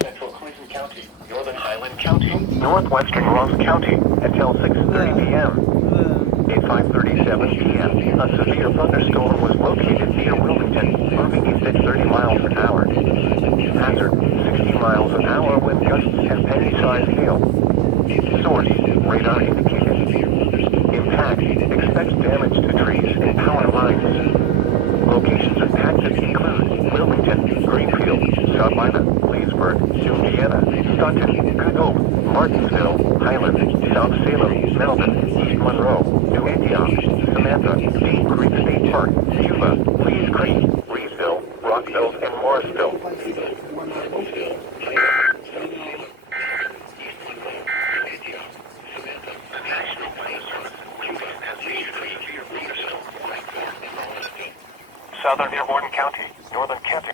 Central Clinton County, Northern Highland County, Northwestern Ross County until 6:30 p.m. At 5:37 p.m., a severe thunderstorm was located near Wilmington, moving east at 30 miles an hour. Hazard, 60 miles an hour wind gusts and penny-sized hail. Source, radar indicated. Impact, expects damage to trees and power lines. Locations impacted include Wilmington, Greenfield, Salina, Leesburg, Indiana, Staunton, Good Hope, Martinsville, Highland, South Salem, Melvin, East Monroe, New Antioch, Samantha, Dean Creek State Park, Cuba, Lee's Creek, Reesville, Rockville, and Morrisville. Southern Airborne County, Northern County.